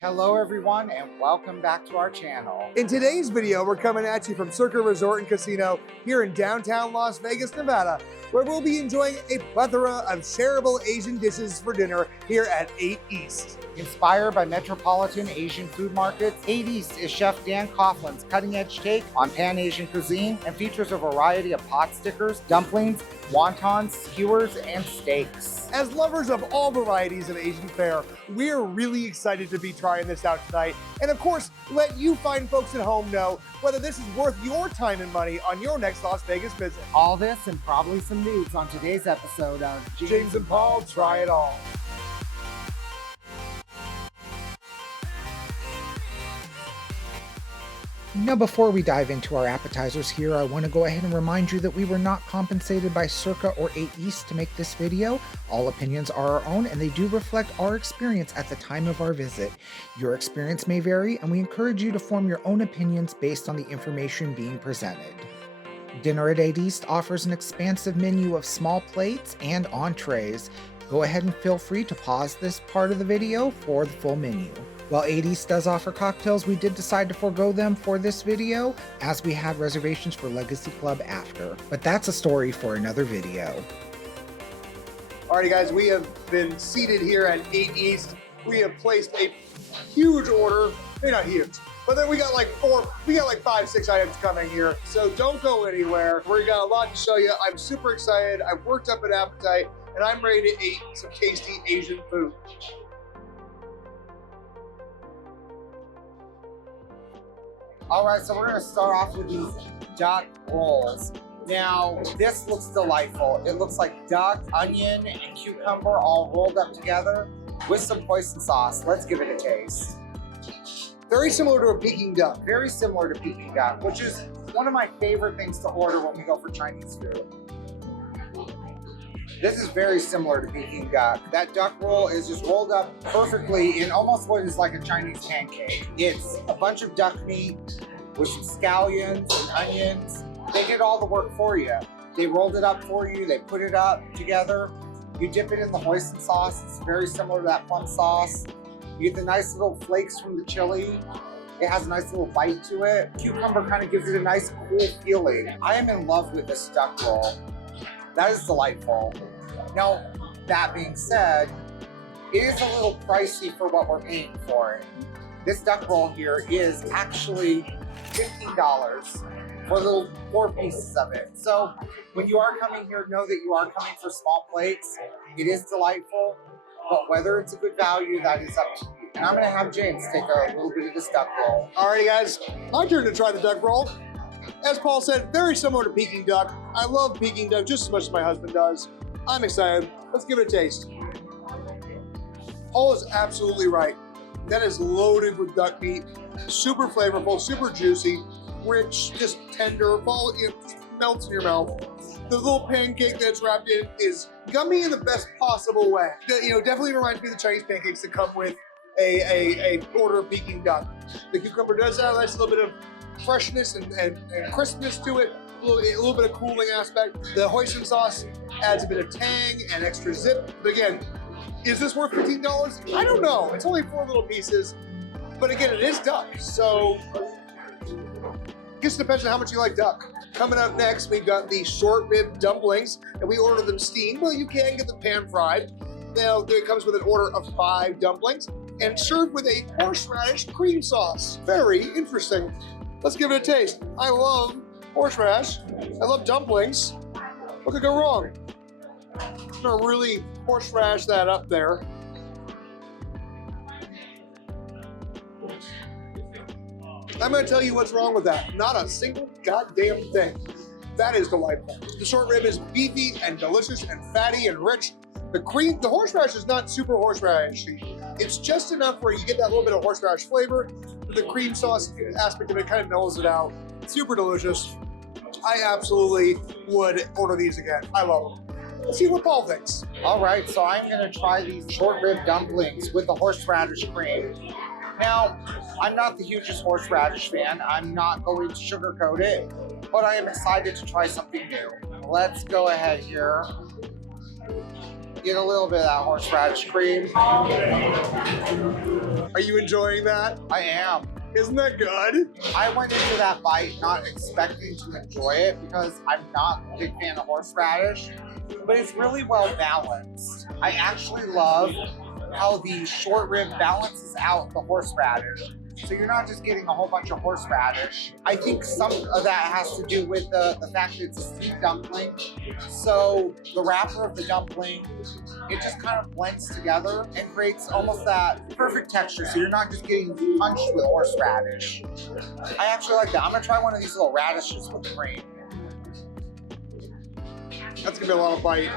Hello everyone and welcome back to our channel. In today's video, we're coming at you from Circa Resort and Casino here in downtown Las Vegas, Nevada, where we'll be enjoying a plethora of shareable Asian dishes for dinner here at 8 East. Inspired by metropolitan Asian food markets, 8 East is Chef Dan Coughlin's cutting-edge take on Pan-Asian cuisine and features a variety of pot stickers, dumplings, wontons, skewers, and steaks. As lovers of all varieties of Asian fare, we're really excited to be trying this out tonight, and of course, let you fine folks at home know whether this is worth your time and money on your next Las Vegas visit. All this and probably some nudes on today's episode of James and Paul Try It All. Now, before we dive into our appetizers here, I want to go ahead and remind you that we were not compensated by Circa or 8 East to make this video. All opinions are our own and they do reflect our experience at the time of our visit. Your experience may vary and we encourage you to form your own opinions based on the information being presented. Dinner at 8 East offers an expansive menu of small plates and entrees. Go ahead and feel free to pause this part of the video for the full menu. While 8 East does offer cocktails, we did decide to forego them for this video as we had reservations for Legacy Club after. But that's a story for another video. Alrighty guys, we have been seated here at 8 East. We have placed a huge order, maybe not huge, but then we got like 5, 6 items coming here. So don't go anywhere. We got a lot to show you. I'm super excited. I've worked up an appetite and I'm ready to eat some tasty Asian food. All right, so we're gonna start off with these duck rolls. Now, this looks delightful. It looks like duck, onion, and cucumber all rolled up together with some hoisin sauce. Let's give it a taste. Very similar to a Peking duck. Very similar to Peking duck, which is one of my favorite things to order when we go for Chinese food. This is very similar to Peking duck. That duck roll is just rolled up perfectly in almost what is like a Chinese pancake. It's a bunch of duck meat with some scallions and onions. They did all the work for you. They rolled it up for you. They put it up together. You dip it in the hoisin sauce. It's very similar to that plum sauce. You get the nice little flakes from the chili. It has a nice little bite to it. Cucumber kind of gives it a nice cool feeling. I am in love with this duck roll. That is delightful. Now, that being said, it is a little pricey for what we're paying for it. This duck roll here is actually $15 for the 4 pieces of it. So when you are coming here, know that you are coming for small plates. It is delightful, but whether it's a good value, that is up to you. And I'm gonna have James take a little bit of this duck roll. Alrighty guys, my turn to try the duck roll. As Paul said, very similar to Peking duck. I love Peking duck just as much as my husband does. I'm excited. Let's give it a taste. Paul is absolutely right. That is loaded with duck meat. Super flavorful, super juicy, rich, just tender. It just melts in your mouth. The little pancake that's wrapped in is gummy in the best possible way. You know, definitely reminds me of the Chinese pancakes that come with a order of Peking duck. The cucumber does have a nice little bit of freshness and crispness to it, a little bit of cooling aspect. The hoisin sauce adds a bit of tang and extra zip. But again, is this worth $15? I don't know. It's only 4 little pieces, but again, it is duck. So I guess it depends on how much you like duck. Coming up next, we've got the short rib dumplings, and we order them steamed. Well, you can get them pan fried. Now, it comes with an order of 5 dumplings and served with a horseradish cream sauce. Very interesting. Let's give it a taste. I love horseradish. I love dumplings. What could go wrong? I'm gonna really horseradish that up there. I'm gonna tell you what's wrong with that. Not a single goddamn thing. That is delightful. The short rib is beefy and delicious and fatty and rich. The horseradish is not super horseradishy. It's just enough where you get that little bit of horseradish flavor, but the cream sauce aspect of it kind of mellows it out. Super delicious. I absolutely would order these again. I love them. Let's see what Paul thinks. All right, so I'm gonna try these short rib dumplings with the horseradish cream. Now, I'm not the hugest horseradish fan. I'm not going to sugarcoat it, but I am excited to try something new. Let's go ahead here. Get a little bit of that horseradish cream. Are you enjoying that? I am. Isn't that good? I went into that bite not expecting to enjoy it because I'm not a big fan of horseradish, but it's really well balanced. I actually love how the short rib balances out the horseradish. So you're not just getting a whole bunch of horseradish. I think some of that has to do with the fact that it's a steamed dumpling. So the wrapper of the dumpling, it just kind of blends together and creates almost that perfect texture. So you're not just getting punched with horseradish. I actually like that. I'm gonna try one of these little radishes with cream. That's gonna be a lot of bite.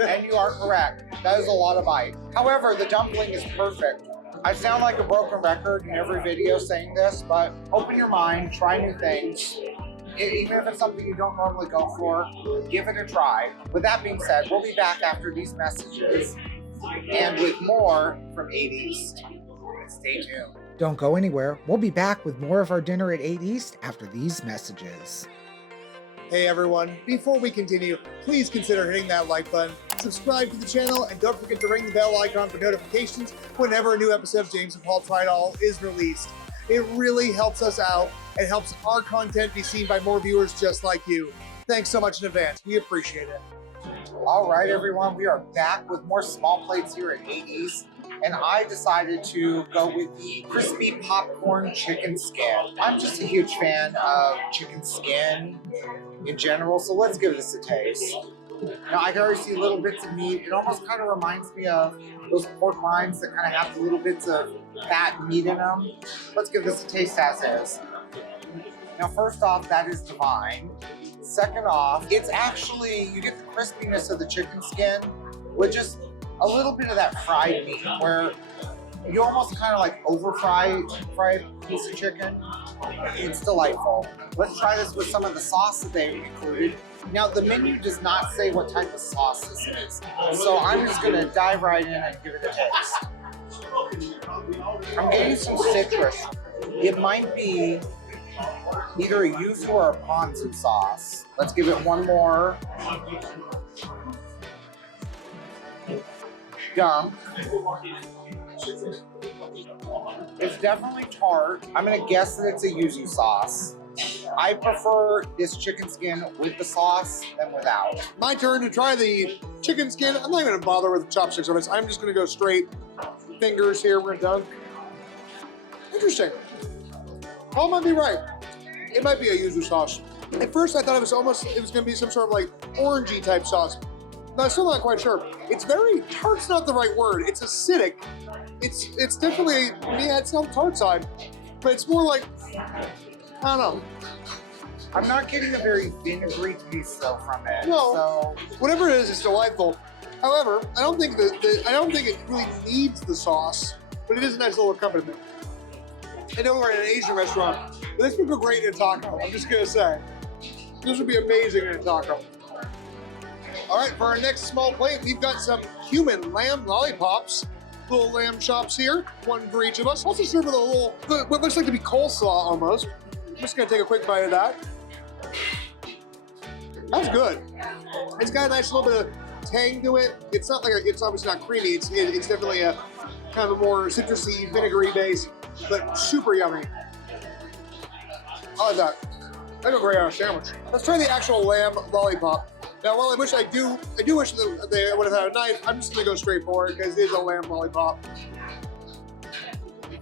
And you are correct. That is a lot of bite. However, the dumpling is perfect. I sound like a broken record in every video saying this, but open your mind, try new things. Even if it's something you don't normally go for, give it a try. With that being said, we'll be back after these messages and with more from 8 East. Stay tuned. Don't go anywhere. We'll be back with more of our dinner at 8 East after these messages. Hey everyone, before we continue, please consider hitting that like button, subscribe to the channel, and don't forget to ring the bell icon for notifications whenever a new episode of James and Paul Try It All is released. It really helps us out and helps our content be seen by more viewers just like you. Thanks so much in advance. We appreciate it. All right, everyone, we are back with more small plates here at 8 East. And I decided to go with the crispy popcorn chicken skin. I'm just a huge fan of chicken skin in general, so let's give this a taste. Now, I can already see little bits of meat. It almost kind of reminds me of those pork rinds that kind of have the little bits of fat meat in them. Let's give this a taste as is. Now, first off, that is divine. Second off, it's actually, you get the crispiness of the chicken skin with just a little bit of that fried meat where you almost kind of like fry a piece of chicken. It's delightful. Let's try this with some of the sauce that they included. Now, the menu does not say what type of sauce this is, so I'm just gonna dive right in and give it a taste. I'm getting some citrus. It might be either a yuzu or a ponzu sauce. Let's give it one more. Yum. It's definitely tart. I'm gonna guess that it's a yuzu sauce. I prefer this chicken skin with the sauce than without. My turn to try the chicken skin. I'm not even gonna bother with chopsticks on this. I'm just gonna go straight fingers here. We're done. Interesting. Paul might be right. It might be a yuzu sauce. At first I thought it was gonna be some sort of like orangey type sauce. No, I'm still not quite sure. It's very, tart's not the right word. It's acidic. It's definitely, yeah, it's on the tart side, but it's more like, I don't know. I'm not getting a very vinegary taste though from it. No, so whatever it is, it's delightful. However, I don't think it really needs the sauce, but it is a nice little accompaniment. I know we're in an Asian restaurant, but this would go great in a taco. I'm just gonna say, this would be amazing in a taco. All right, for our next small plate, we've got some human lamb lollipops. Little lamb chops here, one for each of us. Also served with a little, what looks like to be coleslaw almost. I'm just gonna take a quick bite of that. That's good. It's got a nice little bit of tang to it. It's not like, it's obviously not creamy. It's definitely a kind of a more citrusy, vinegary base, but super yummy. I like that. That'd go great on a sandwich. Let's try the actual lamb lollipop. Now, while I do wish that they would have had a knife, I'm just gonna go straight for it because it is a lamb lollipop.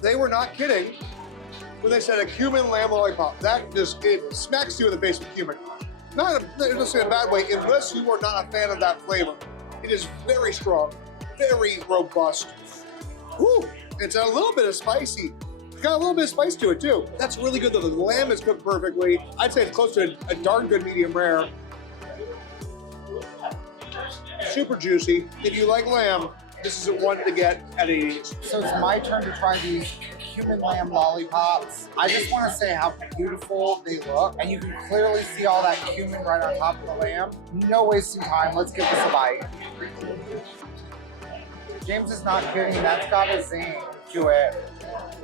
They were not kidding when they said a cumin lamb lollipop. That just, it smacks you in the face with cumin. Not in a bad way, unless you are not a fan of that flavor. It is very strong, very robust. Whew, it's a little bit of spicy. It's got a little bit of spice to it too. That's really good though. The lamb is cooked perfectly. I'd say it's close to a darn good medium rare. Super juicy. If you like lamb, this is one to get at 8 East. So it's my turn to try these human lamb lollipops. I just want to say how beautiful they look, and you can clearly see all that cumin right on top of the lamb. No wasting time. Let's give this a bite. James is not kidding. That's got a zing. to it.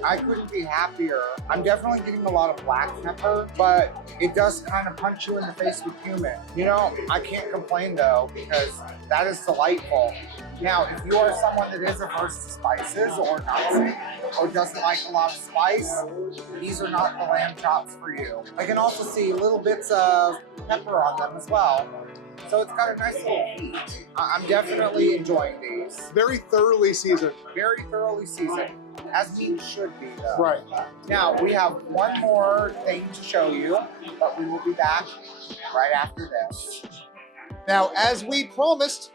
I couldn't be happier. I'm definitely getting a lot of black pepper, but it does kind of punch you in the face with cumin. You know, I can't complain though, because that is delightful. Now, if you are someone that is averse to spices or nuts or doesn't like a lot of spice, these are not the lamb chops for you. I can also see little bits of pepper on them as well. So it's got a nice little heat. I'm definitely enjoying these. Very thoroughly seasoned. Very thoroughly seasoned, as meat should be though. Right. Now, we have one more thing to show you, but we will be back right after this. Now, as we promised,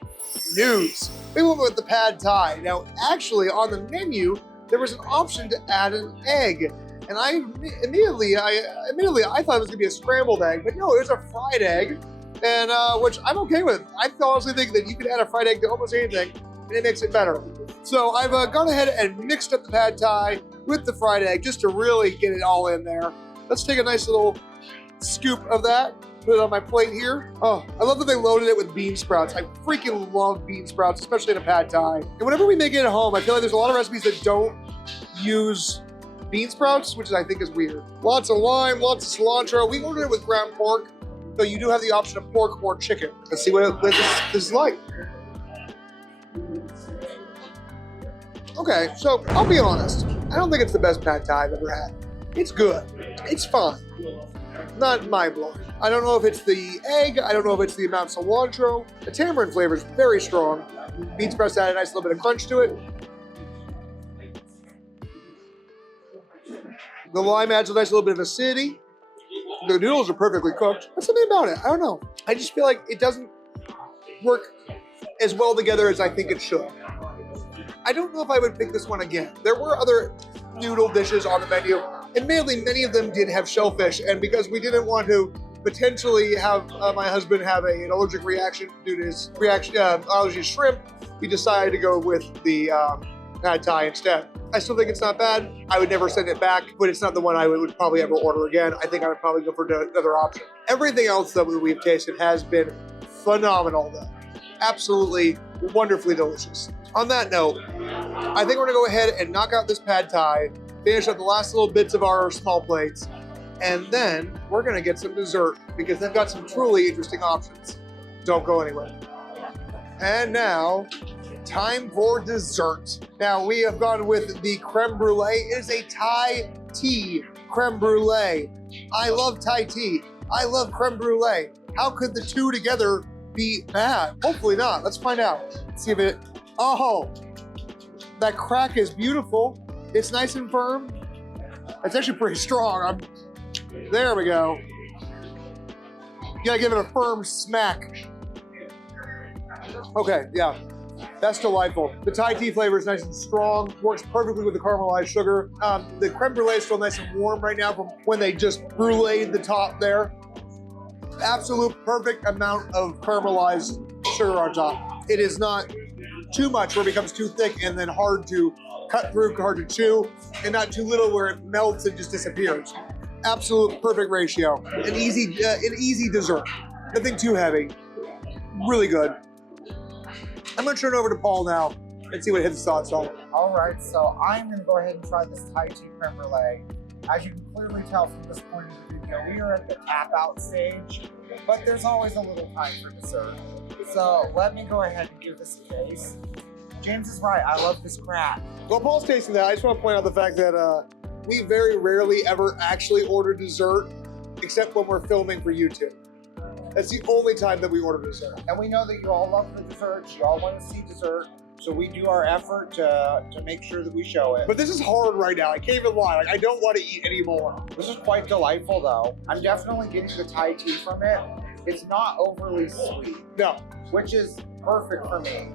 news. We went with the pad thai. Now, actually, on the menu, there was an option to add an egg. And I immediately I thought it was gonna be a scrambled egg, but no, it was a fried egg. And which I'm okay with. I honestly think that you can add a fried egg to almost anything, and it makes it better. So I've gone ahead and mixed up the pad thai with the fried egg just to really get it all in there. Let's take a nice little scoop of that, put it on my plate here. Oh, I love that they loaded it with bean sprouts. I freaking love bean sprouts, especially in a pad thai. And whenever we make it at home, I feel like there's a lot of recipes that don't use bean sprouts, which I think is weird. Lots of lime, lots of cilantro. We ordered it with ground pork. So you do have the option of pork or chicken. Let's see what this is like. Okay, so I'll be honest. I don't think it's the best pad thai I've ever had. It's good. It's fine. Not mind-blowing. I don't know if it's the egg. I don't know if it's the amount of cilantro. The tamarind flavor is very strong. Bean sprouts add a nice little bit of crunch to it. The lime adds a nice little bit of acidity. The noodles are perfectly cooked. There's something about it. I don't know. I just feel like it doesn't work as well together as I think it should. I don't know if I would pick this one again. There were other noodle dishes on the menu. Admittedly, many of them did have shellfish, and because we didn't want to potentially have my husband have an allergic reaction due to his allergy to shrimp, we decided to go with the pad thai instead. I still think it's not bad. I would never send it back, but it's not the one I would probably ever order again. I think I would probably go for another option. Everything else that we've tasted has been phenomenal though. Absolutely wonderfully delicious. On that note, I think we're gonna go ahead and knock out this pad thai, finish up the last little bits of our small plates, and then we're gonna get some dessert because they've got some truly interesting options. Don't go anywhere. And now, time for dessert. Now we have gone with the creme brulee. It is a Thai tea creme brulee. I love Thai tea. I love creme brulee. How could the two together be bad? Hopefully not. Let's find out. Let's see if it, oh, that crack is beautiful. It's nice and firm. It's actually pretty strong. There we go. You gotta give it a firm smack. Okay, yeah. That's delightful. The Thai tea flavor is nice and strong, works perfectly with the caramelized sugar. The creme brulee is still nice and warm right now from when they just bruleed the top there. Absolute perfect amount of caramelized sugar on top. It is not too much where it becomes too thick and then hard to cut through, hard to chew, and not too little where it melts and just disappears. Absolute perfect ratio. An easy dessert. Nothing too heavy. Really good. I'm gonna turn it over to Paul now and see what his thoughts are. All right, so I'm gonna go ahead and try this Thai tea creme brulee. As you can clearly tell from this point of the video, we are at the tap out stage, but there's always a little time for dessert. So let me go ahead and give this a taste. James is right, I love this crack. While Paul's tasting that, I just want to point out the fact that we very rarely ever actually order dessert, except when we're filming for YouTube. That's the only time that we order dessert. And we know that you all love the desserts, you all want to see dessert, so we do our effort to make sure that we show it. But this is hard right now, I can't even lie. Like, I don't want to eat anymore. This is quite delightful though. I'm definitely getting the Thai tea from it. It's not overly sweet. No. Which is perfect for me.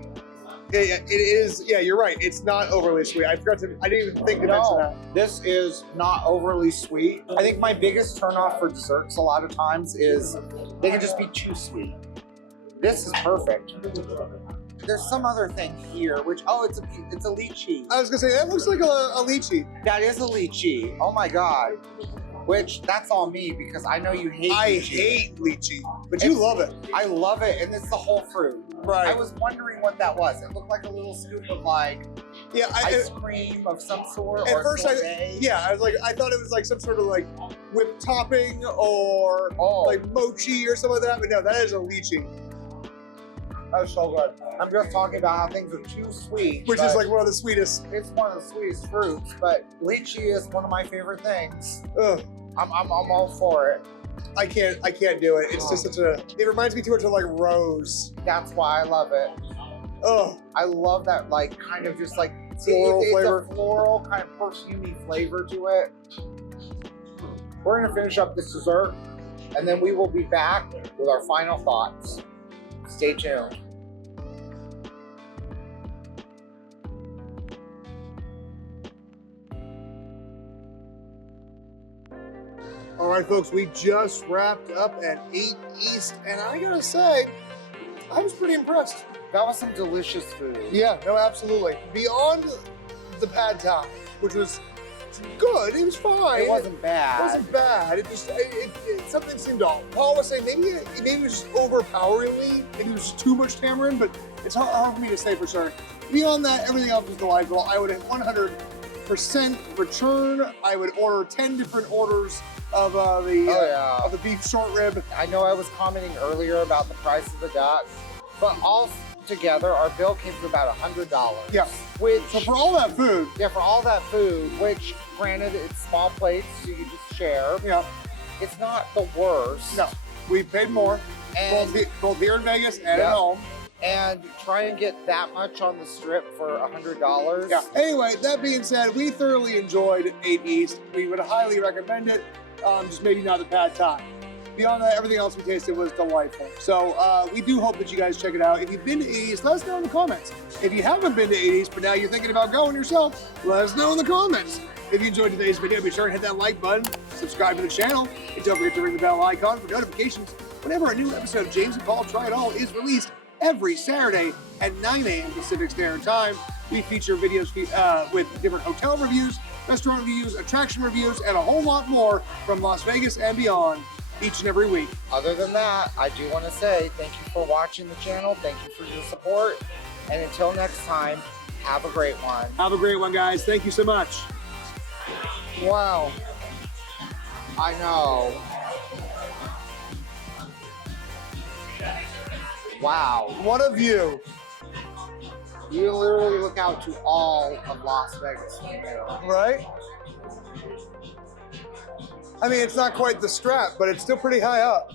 It is, yeah, you're right. It's not overly sweet. I didn't even think to mention that. This is not overly sweet. I think my biggest turnoff for desserts a lot of times is they can just be too sweet. This is perfect. There's some other thing here, which, oh, it's a lychee. I was gonna say, that looks like a lychee. That is a lychee. Oh my God. which that's all me because I know you hate I lychee. hate lychee, but you love it. I love it, and it's the whole fruit. Right. I was wondering what that was. It looked like a little scoop of like Yeah, ice cream of some sort. at or first sorbet. I thought it was like some sort of like whipped topping or like mochi or something like that, but no, that is a lychee. That was so good. I'm just talking about how things are too sweet. Which is but like one of the sweetest. it's one of the sweetest fruits, but lychee is one of my favorite things. Ugh, I'm all for it. I can't do it. It's just such a, it reminds me too much of like rose. That's why I love it. Oh, I love that like kind of just like Floral flavor. It's a floral kind of perfumey flavor to it. We're gonna finish up this dessert, and then we will be back with our final thoughts. Stay tuned. all right, folks, we just wrapped up at 8 East, and I gotta say, I was pretty impressed. That was some delicious food. Yeah, no, absolutely. Beyond the pad thai, which was good, it was fine. It wasn't bad. It wasn't bad. It just something seemed off. Paul was saying maybe it was just overpoweringly, maybe it was just too much tamarind, but it's hard for me to say for sure. Beyond that, everything else was delightful. I would 100% return. I would order 10 different orders of of the beef short rib. I know I was commenting earlier about the price of the duck, but all together our bill came to about $100. Yeah. Which So for all that food, for all that food, which granted it's small plates, so you just share. yeah, It's not the worst. no, we paid more, And both here in Vegas and at Yeah. home. and try and get that much on the strip for $100. Yeah. Anyway, that being said, we thoroughly enjoyed 8 East. We would highly recommend it. Just maybe not the pad thai. Beyond that, everything else we tasted was delightful. So we do hope that you guys check it out. If you've been to 8 East, let us know in the comments. If you haven't been to 8 East, but now you're thinking about going yourself, let us know in the comments. If you enjoyed today's video, be sure to hit that like button, subscribe to the channel, and don't forget to ring the bell icon for notifications whenever a new episode of James and Paul Try It All is released every Saturday at 9 a.m. Pacific Standard Time. We feature videos with different hotel reviews, restaurant reviews, attraction reviews, and a whole lot more from Las Vegas and beyond each and every week. Other than that, I do want to say thank you for watching the channel. Thank you for your support. And until next time, have a great one. Have a great one, guys. Thank you so much. Wow. I know. Wow. What a view. You literally look out to all of Las Vegas from here. Right? I mean, it's not quite the Strap, but it's still pretty high up.